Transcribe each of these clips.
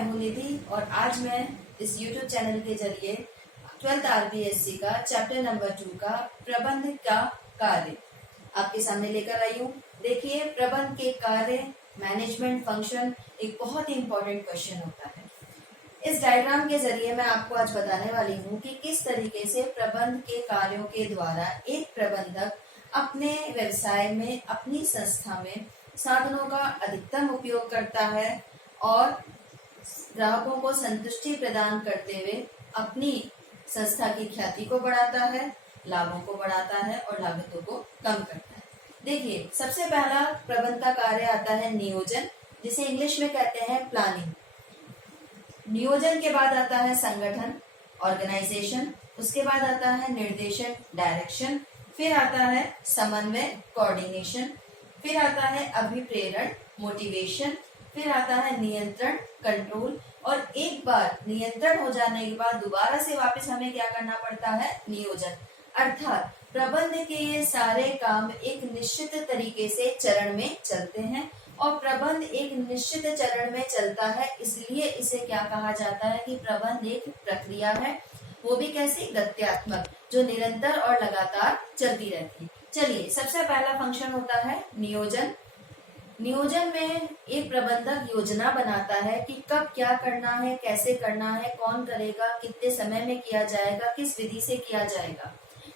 मैं हूं निधि और आज मैं इस YouTube चैनल के जरिए 12th RBSc का चैप्टर नंबर 2 का प्रबंध का कार्य आपके सामने लेकर आई हूँ। देखिए, प्रबंध के कार्य मैनेजमेंट फंक्शन एक बहुत ही इंपॉर्टेंट क्वेश्चन होता है। इस डायग्राम के जरिए मैं आपको आज बताने वाली हूँ कि किस तरीके से प्रबंध के कार्यों के द्वारा एक प्रबंधक अपने व्यवसाय में, अपनी संस्था में साधनों का अधिकतम उपयोग करता है और ग्राहकों को संतुष्टि प्रदान करते हुए अपनी संस्था की ख्याति को बढ़ाता है, लाभों को बढ़ाता है और लागतों को कम करता है। देखिए, सबसे पहला प्रबंध का कार्य आता है नियोजन, जिसे इंग्लिश में कहते हैं प्लानिंग। नियोजन के बाद आता है संगठन, ऑर्गेनाइजेशन। उसके बाद आता है निर्देशन, डायरेक्शन। फिर आता है समन्वय, कोऑर्डिनेशन। फिर आता है अभिप्रेरण, मोटिवेशन। फिर आता है नियंत्रण, कंट्रोल। और एक बार नियंत्रण हो जाने के बाद दोबारा से वापस हमें क्या करना पड़ता है? नियोजन। अर्थात प्रबंध के ये सारे काम एक निश्चित तरीके से चरण में चलते हैं और प्रबंध एक निश्चित चरण में चलता है, इसलिए इसे क्या कहा जाता है कि प्रबंध एक प्रक्रिया है, वो भी कैसी? गत्यात्मक, जो निरंतर और लगातार चलती रहती है। चलिए, सबसे पहला फंक्शन होता है नियोजन। नियोजन में एक प्रबंधक योजना बनाता है कि कब क्या करना है, कैसे करना है, कौन करेगा, कितने समय में किया जाएगा, किस विधि से किया जाएगा।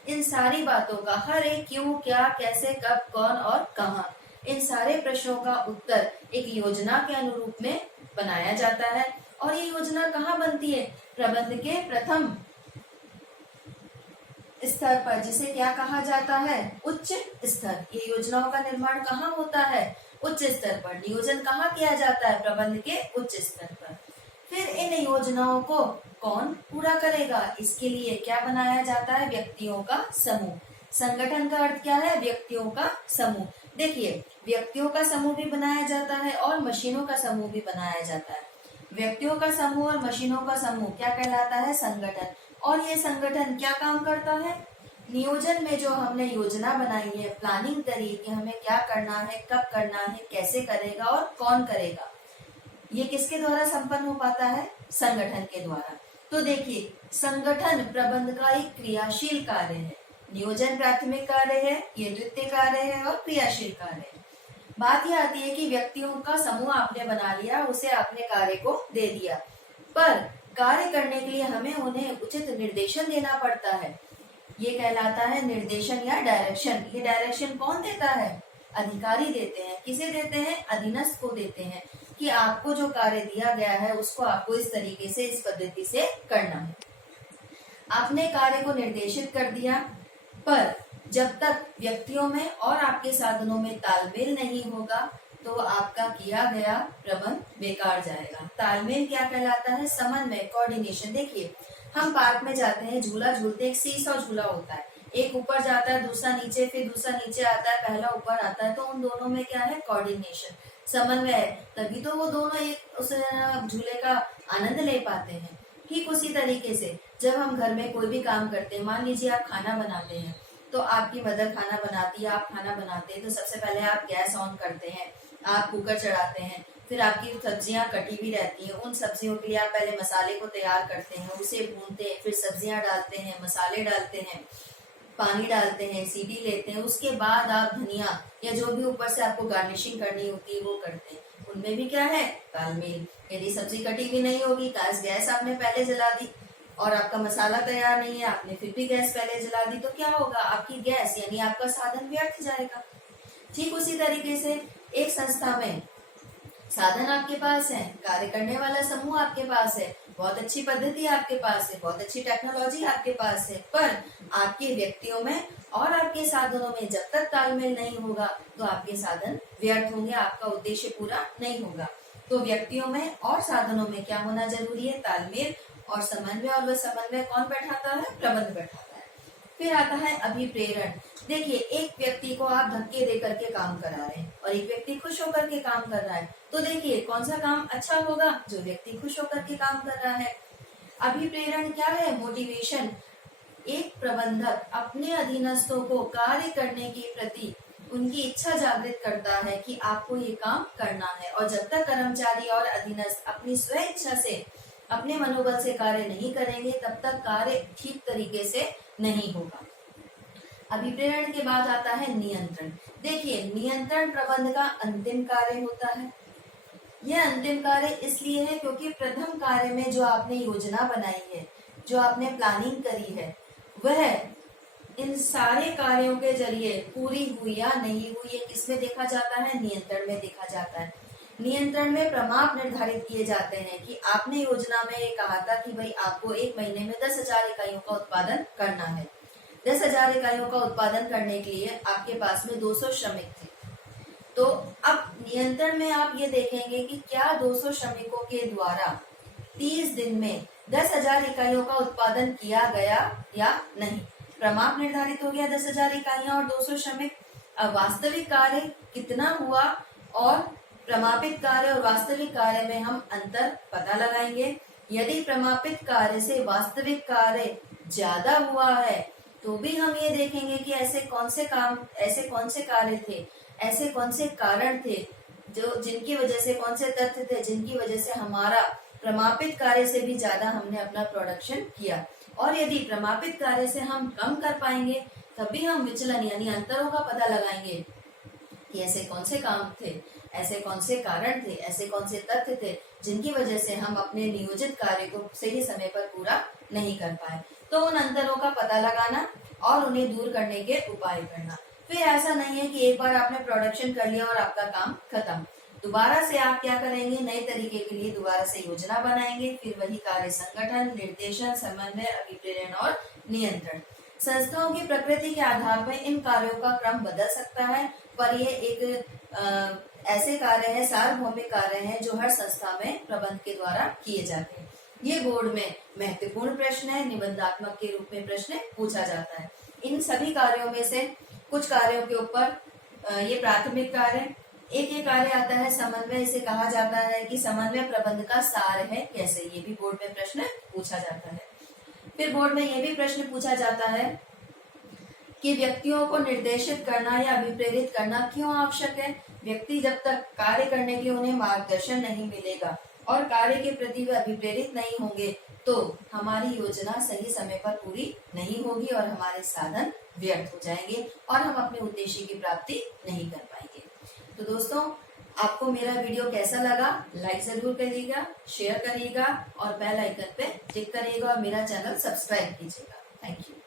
इन सारी बातों का हर एक क्यों, क्या, कैसे, कब, कौन और कहाँ, इन सारे प्रश्नों का उत्तर एक योजना के अनुरूप में बनाया जाता है। और ये योजना कहाँ बनती है? प्रबंध के प्रथम स्तर पर, जिसे क्या कहा जाता है? उच्च स्तर। ये योजनाओं का निर्माण कहाँ होता है? उच्च स्तर पर। नियोजन कहाँ किया जाता है? प्रबंध के उच्च स्तर पर। फिर इन योजनाओं को कौन पूरा करेगा? इसके लिए क्या बनाया जाता है? व्यक्तियों का समूह। संगठन का अर्थ क्या है? व्यक्तियों का समूह। देखिए, व्यक्तियों का समूह भी बनाया जाता है और मशीनों का समूह भी बनाया जाता है। व्यक्तियों का समूह और मशीनों का समूह क्या कहलाता है? संगठन। और ये संगठन क्या काम करता है? नियोजन में जो हमने योजना बनाई है, प्लानिंग करी कि हमें क्या करना है, कब करना है, कैसे करेगा और कौन करेगा, ये किसके द्वारा संपन्न हो पाता है? संगठन के द्वारा। तो देखिए, संगठन प्रबंध का एक क्रियाशील कार्य है। नियोजन प्राथमिक कार्य है, ये द्वितीय कार्य है और क्रियाशील कार्य है। बात यह आती है कि व्यक्तियों का समूह आपने बना लिया, उसे आपने कार्य को दे दिया, पर कार्य करने के लिए हमें उन्हें उचित निर्देशन देना पड़ता है। ये कहलाता है निर्देशन या डायरेक्शन। ये डायरेक्शन कौन देता है? अधिकारी देते हैं। किसे देते हैं? अधीनस्थ को देते हैं कि आपको जो कार्य दिया गया है उसको आपको इस तरीके से, इस पद्धति से करना है। आपने कार्य को निर्देशित कर दिया, पर जब तक व्यक्तियों में और आपके साधनों में तालमेल नहीं होगा तो आपका किया गया प्रबंध बेकार जाएगा। तालमेल क्या कहलाता है? समन्वय, कोऑर्डिनेशन। देखिए, हम पार्क में जाते हैं, झूला झूलते, एक सीसॉ झूला होता है, एक ऊपर जाता है, दूसरा नीचे, फिर दूसरा नीचे आता है, पहला ऊपर आता है, तो उन दोनों में क्या है? कोऑर्डिनेशन, समन्वय है, तभी तो वो दोनों एक उस झूले का आनंद ले पाते हैं। ठीक उसी तरीके से जब हम घर में कोई भी काम करते हैं, मान लीजिए आप खाना बनाते हैं, तो आपकी मदर खाना बनाती है, आप खाना बनाते हैं, तो सबसे पहले आप गैस ऑन करते हैं, आप कुकर चढ़ाते हैं, फिर आपकी सब्जियां कटी हुई रहती हैं, उन सब्जियों के लिए आप पहले मसाले को तैयार करते हैं, उसे भूनते हैं, फिर सब्जियां डालते हैं, मसाले डालते हैं, पानी डालते हैं, सीटी लेते हैं, उसके बाद आप धनिया या जो भी ऊपर से आपको गार्निशिंग करनी होती है वो करते हैं। उनमें भी क्या है? तालमेल। यदि सब्जी कटी हुई नहीं होगी, गैस आपने पहले जला दी और आपका मसाला तैयार नहीं है, आपने फिर भी गैस पहले जला दी, तो क्या होगा? आपकी गैस यानी आपका साधन व्यर्थ जाएगा। ठीक उसी तरीके से एक संस्था में साधन आपके पास है, कार्य करने वाला समूह आपके पास है, बहुत अच्छी पद्धति आपके पास है, बहुत अच्छी टेक्नोलॉजी आपके पास है, पर आपके व्यक्तियों में और आपके साधनों में जब तक तालमेल नहीं होगा तो आपके साधन व्यर्थ होंगे, आपका उद्देश्य पूरा नहीं होगा। तो व्यक्तियों में और साधनों में क्या होना जरूरी है? तालमेल और समन्वय। और वह समन्वय कौन बैठाता है? प्रबंध बैठाता है। फिर आता है अभिप्रेरण। देखिए, एक व्यक्ति को आप धक्के दे करके काम करा रहे हैं और एक व्यक्ति खुश होकर के काम कर रहा है, तो देखिए कौन सा काम अच्छा होगा? जो व्यक्ति खुश होकर के काम कर रहा है। अभिप्रेरण क्या है? मोटिवेशन। एक प्रबंधक अपने अधीनस्थों को कार्य करने के प्रति उनकी इच्छा जागृत करता है कि आपको ये काम करना है। और जब तक कर्मचारी और अधीनस्थ अपनी स्व इच्छा से, अपने मनोबल से कार्य नहीं करेंगे, तब तक कार्य ठीक तरीके से नहीं होगा। अभिप्रेरण के बाद आता है नियंत्रण। देखिए, नियंत्रण प्रबंध का अंतिम कार्य होता है। यह अंतिम कार्य इसलिए है क्योंकि प्रथम कार्य में जो आपने योजना बनाई है, जो आपने प्लानिंग करी है, वह इन सारे कार्यों के जरिए पूरी हुई या नहीं हुई, ये किसमें देखा जाता है? नियंत्रण में देखा जाता है। नियंत्रण में प्रमाप निर्धारित किए जाते हैं कि आपने योजना में ये कहा था कि भाई आपको एक महीने में 10,000 इकाइयों का उत्पादन करना है। 10,000 इकाइयों का उत्पादन करने के लिए आपके पास में 200 श्रमिक थे। तो अब नियंत्रण में आप ये देखेंगे कि क्या 200 श्रमिकों के द्वारा 30 दिन में 10,000 इकाइयों का उत्पादन किया गया या नहीं। प्रमाप निर्धारित हो गया 10,000 इकाइयां और 200 श्रमिक। अब वास्तविक कार्य कितना हुआ और प्रमापित कार्य और वास्तविक कार्य में हम अंतर पता लगाएंगे। यदि प्रमापित कार्य से वास्तविक कार्य ज्यादा हुआ है तो भी हम ये देखेंगे कि ऐसे कौन से कार्य थे, ऐसे कौन से कारण थे जो जिनकी वजह से, कौन से तथ्य थे जिनकी वजह से हमारा प्रमापित कार्य से भी ज्यादा हमने अपना प्रोडक्शन किया। और यदि प्रमापित कार्य से हम कम कर पाएंगे तभी हम विचलन यानी अंतरों का पता लगाएंगे कि ऐसे कौन से काम थे, ऐसे कौन से कारण थे, ऐसे कौन से तथ्य थे जिनकी वजह से हम अपने नियोजित कार्य को सही समय पर पूरा नहीं कर पाए। तो उन अंतरों का पता लगाना और उन्हें दूर करने के उपाय करना। फिर ऐसा नहीं है कि एक बार आपने प्रोडक्शन कर लिया और आपका काम खत्म। दोबारा से आप क्या करेंगे? नए तरीके के लिए दोबारा से योजना बनाएंगे। फिर वही कार्य संगठन, निर्देशन, समन्वय, अभिप्रेरण और नियंत्रण। संस्थाओं की प्रकृति के आधार पर इन कार्यों का क्रम बदल सकता है, पर ये एक ऐसे कार्य है, सार्वभौमिक कार्य है जो हर संस्था में प्रबंध के द्वारा किए जाते हैं। ये बोर्ड में महत्वपूर्ण प्रश्न है, निबंधात्मक के रूप में प्रश्न पूछा जाता है। इन सभी कार्यों में से कुछ कार्यों के ऊपर ये प्राथमिक कार्य, एक कार्य आता है समन्वय। इसे कहा जाता है कि समन्वय प्रबंध का सार है कैसे, ये भी बोर्ड में प्रश्न पूछा जाता है। फिर बोर्ड में ये भी प्रश्न पूछा जाता है कि व्यक्तियों को निर्देशित करना या अभिप्रेरित करना क्यों आवश्यक है। व्यक्ति जब तक कार्य करने के लिए उन्हें मार्गदर्शन नहीं मिलेगा और कार्य के प्रति वे अभिप्रेरित नहीं होंगे तो हमारी योजना सही समय पर पूरी नहीं होगी और हमारे साधन व्यर्थ हो जाएंगे और हम अपने उद्देश्य की प्राप्ति नहीं कर पाएंगे। तो दोस्तों, आपको मेरा वीडियो कैसा लगा? लाइक जरूर करिएगा, शेयर करिएगा और बेल आइकन पे क्लिक करिएगा और मेरा चैनल सब्सक्राइब कीजिएगा। Thank you.